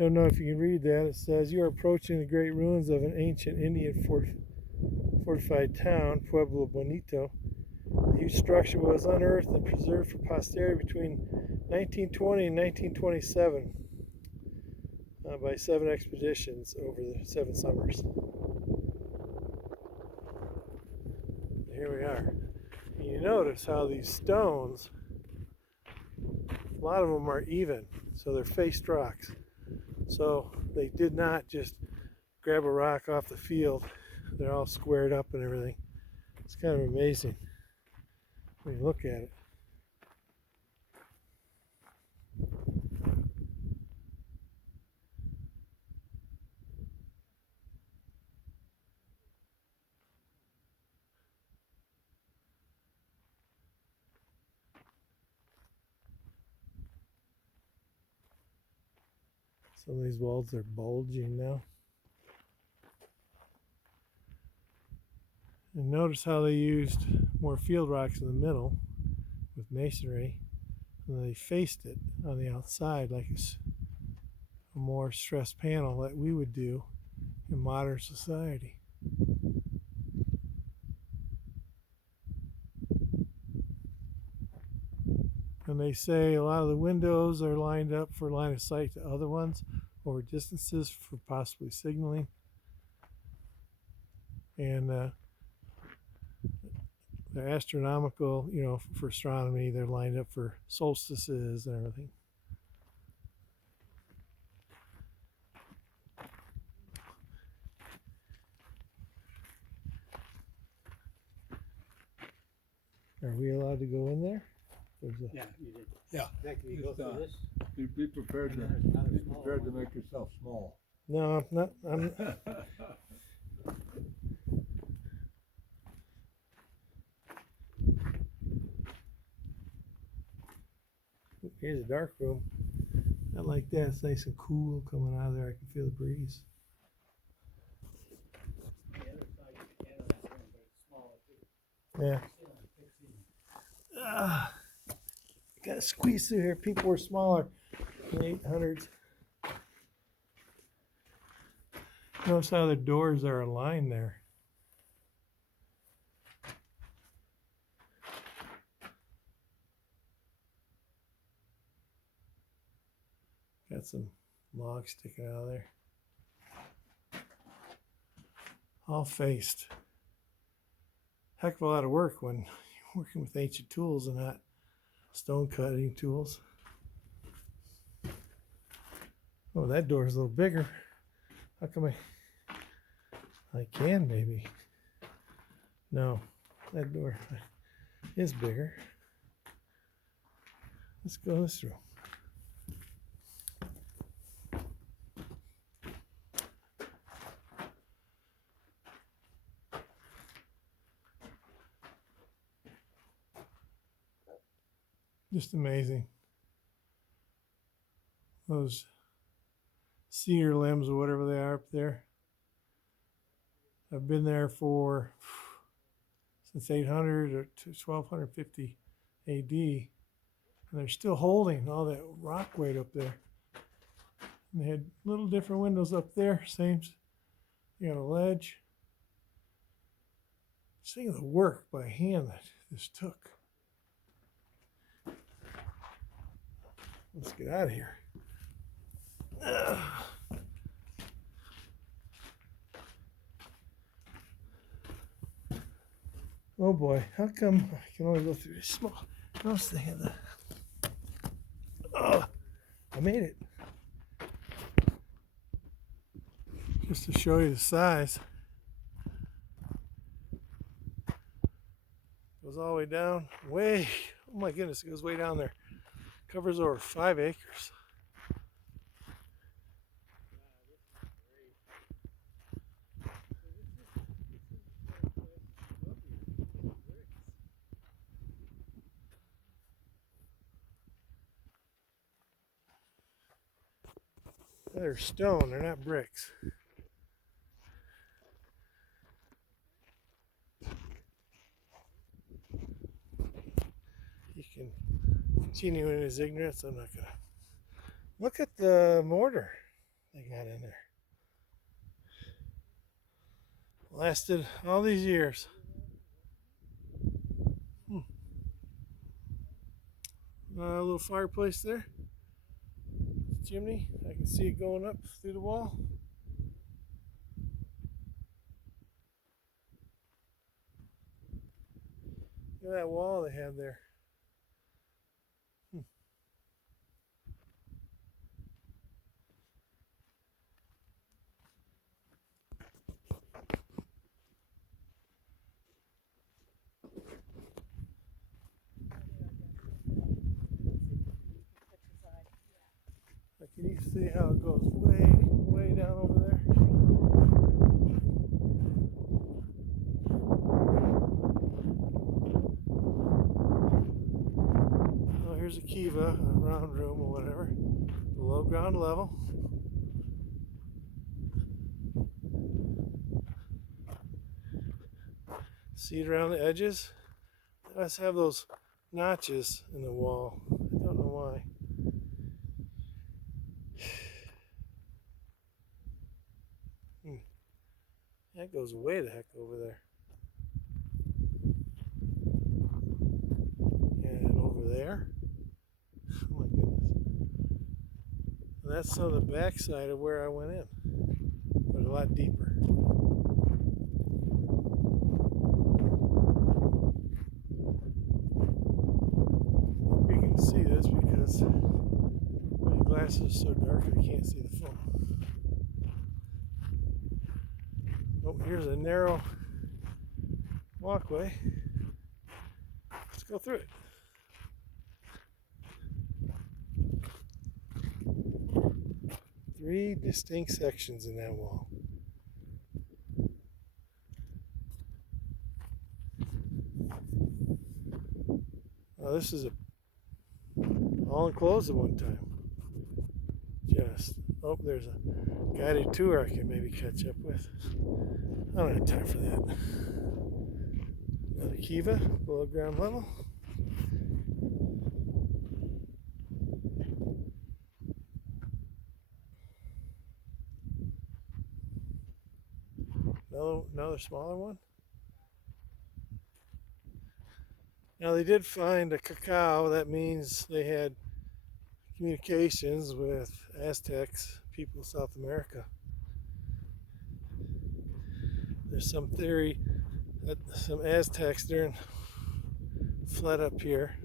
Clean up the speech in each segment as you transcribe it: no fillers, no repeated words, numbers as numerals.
Don't know if you can read that. It says, "You are approaching the great ruins of an ancient Indian fortified town, Pueblo, Bonito. The huge structure was unearthed and preserved for posterity between 1920 and 1927 by 7 expeditions over the 7 summers." Here we are. And you notice how these stones, a lot of them are even, so they're faced rocks. So they did not just grab a rock off the field. They're all squared up and everything. It's kind of amazing when you look at it. Some of these walls are bulging now. And notice how they used more field rocks in the middle with masonry, and they faced it on the outside like a more stressed panel that we would do in modern society. And they say a lot of the windows are lined up for line of sight to other ones over distances for possibly signaling. And they're astronomical, for astronomy. They're lined up for solstices and everything. Are we allowed to go in there? Yeah, you did. Yeah. Nick, can you go through this? Be prepared to make yourself small. No, I'm not. Here's a dark room. I like that. It's nice and cool coming out of there. I can feel the breeze. The other side, you can enter that room, but it's smaller too. Yeah. Gotta squeeze through here. People were smaller in the 800s. Notice how the doors are aligned there. Got some logs sticking out of there. All faced. Heck of a lot of work when you're working with ancient tools and not stone cutting tools. Oh, that door is a little bigger. How come I can maybe? No, that door is bigger. Let's go this room. Just amazing. Those cedar limbs or whatever they are up there. I've been there since 800 or 1250 AD, and they're still holding all that rock weight up there. And they had little different windows up there, same. You got a ledge. Just think of the work by hand that this took. Let's get out of here. Oh boy, how come I can only go through this small? Notice they have the. Oh, I made it. Just to show you the size. Goes all the way down. Way. Oh my goodness, it goes way down there. Covers over 5 acres. They're stone, they're not bricks. He can continue in his ignorance. I'm not gonna. Look at the mortar. they got in there. Lasted all these years. A little fireplace there. Chimney. I can see it going up through the wall. Look at that wall they have there. Can you see how it goes way down over there? Oh, here's a kiva, a round room or whatever, below ground level. See it around the edges? It must have those notches in the wall. I don't know why. That goes way the heck over there. And over there. Oh my goodness. And that's on the back side of where I went in, but a lot deeper. Hope you can see this because my glasses are so dark I can't see the phone. Oh, here's a narrow walkway. Let's go through it. Three distinct sections in that wall. Now this is all enclosed at one time. Oh, there's a guided tour I can maybe catch up with. I don't have time for that. Another kiva below ground level. Another smaller one. Now they did find a cacao. That means they had communications with Aztecs, people of South America. There's some theory that some Aztecs fled up here,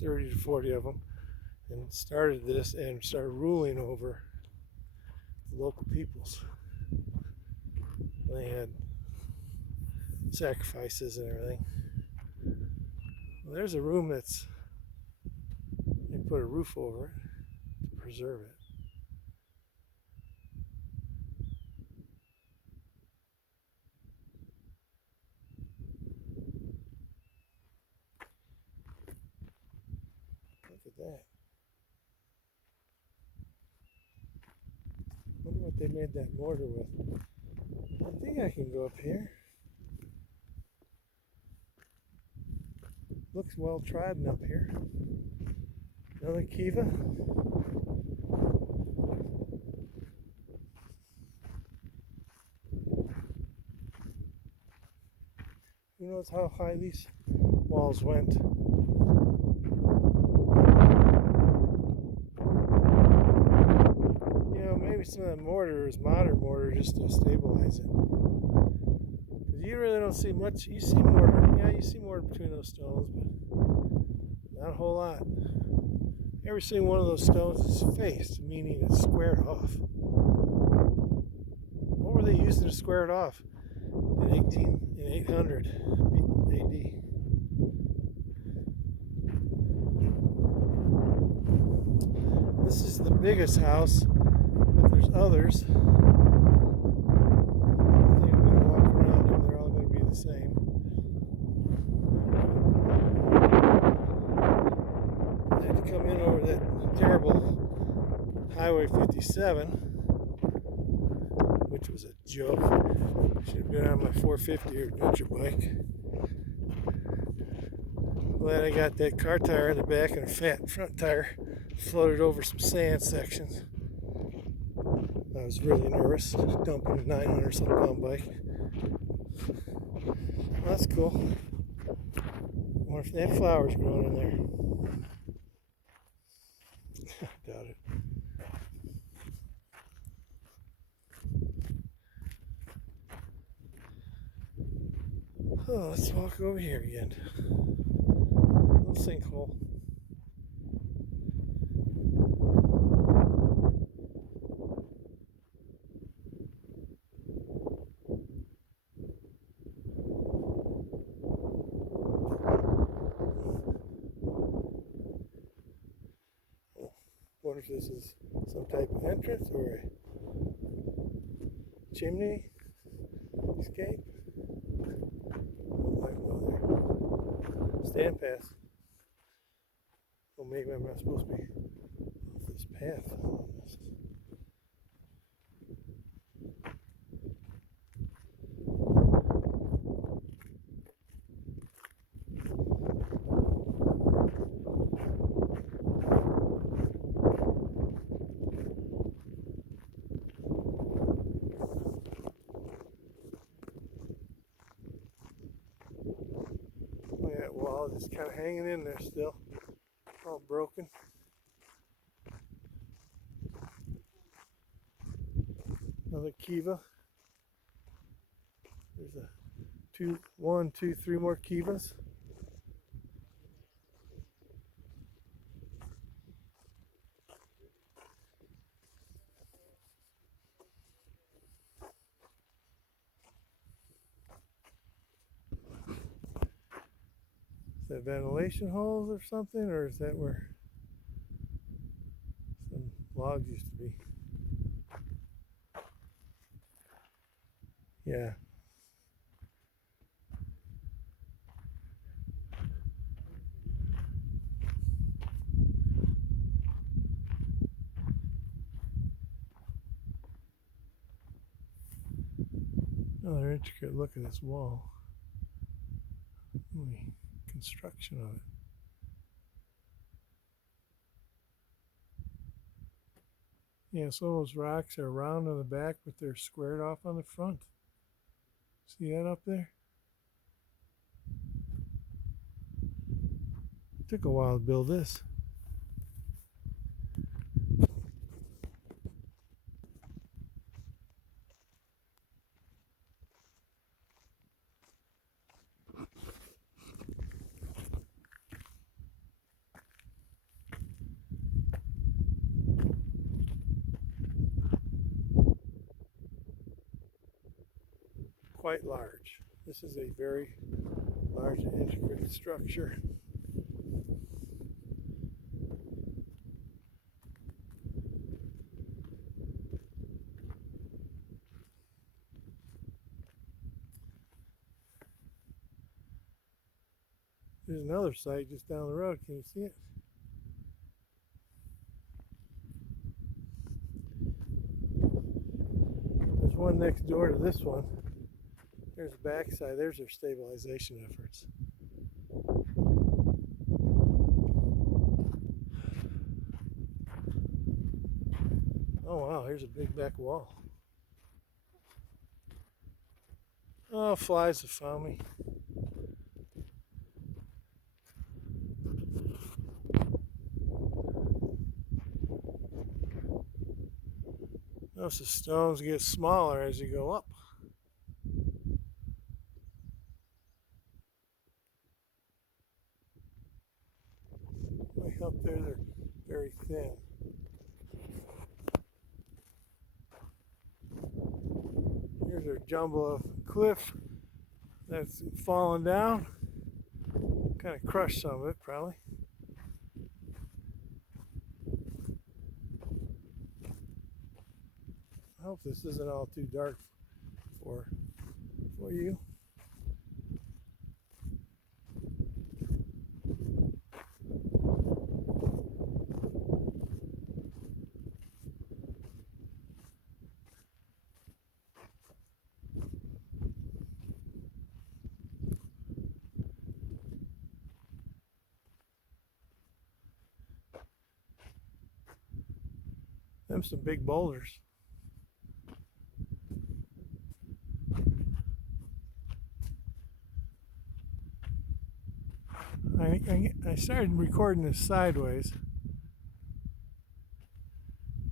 30 to 40 of them, and started this and started ruling over the local peoples. They had sacrifices and everything. Well, there's a room they put a roof over it to preserve it. Look at that. I wonder what they made that mortar with. I think I can go up here. Looks well trodden up here. Another kiva. Who knows how high these walls went? Maybe some of that mortar is modern mortar just to stabilize it. Because you really don't see much. You see mortar. Yeah, you see mortar between those stones, but not a whole lot. Ever seen one of those stones is faced, meaning it's squared off? What were they using to square it off in 800 AD? This is the biggest house. There's others. I don't think I'm going to walk around them. They're all going to be the same. I had to come in over that terrible Highway 57, which was a joke. I should have been on my 450 or adventure bike. Glad I got that car tire in the back and a fat front tire floated over some sand sections. I was really nervous dumping a 900 some pound bike. Well, that's cool. I wonder if they had flowers growing in there. Doubt it. Oh, let's walk over here again. Little sinkhole. Wonder if this is some type of entrance or a chimney escape. Might go there. Stand pass. Well, maybe I'm not supposed to be off this path. Look at that wall, just kind of hanging in there still. All broken. Another kiva. There's a one, two, three more kivas. Is that ventilation holes or something, or is that where some logs used to be? Yeah. Another intricate look at this wall. The construction of it. Yeah, some of those rocks are round on the back, but they're squared off on the front. See that up there? It took a while to build this. Quite large. This is a very large and intricate structure. There's another site just down the road. Can you see it? There's one next door to this one. There's the backside. There's their stabilization efforts. Oh wow, here's a big back wall. Oh, flies have found me. Notice the stones get smaller as you go up. Way up there, they're very thin. Here's our jumble of cliff that's fallen down. Kind of crushed some of it, probably. I hope this isn't all too dark for you. Them some big boulders. I started recording this sideways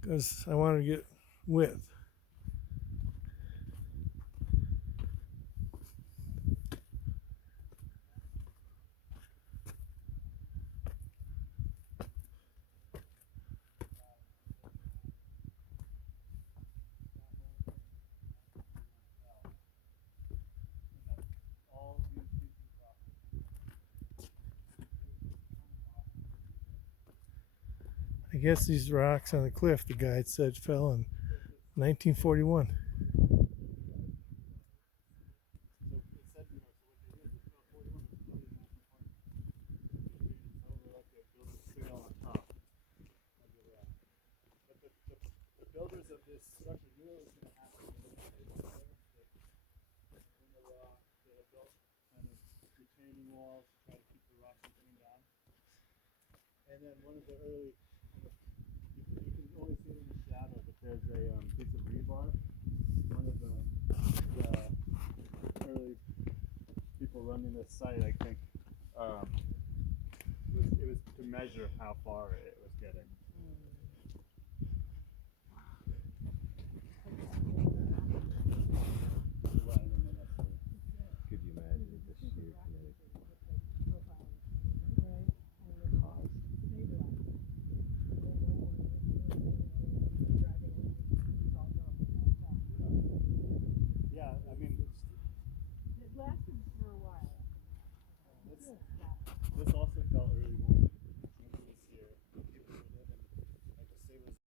because I wanted to get width. I guess these rocks on the cliff, the guide said, fell in 1941. The builders of this structure knew it was going to happen. When the rock, they had built kind of retaining walls to try to keep the rocks from coming down. And then one of the early, you can only see it in the shadow, but there's a piece of rebar. One of the early people running this site, I think, it was to measure how far it was getting.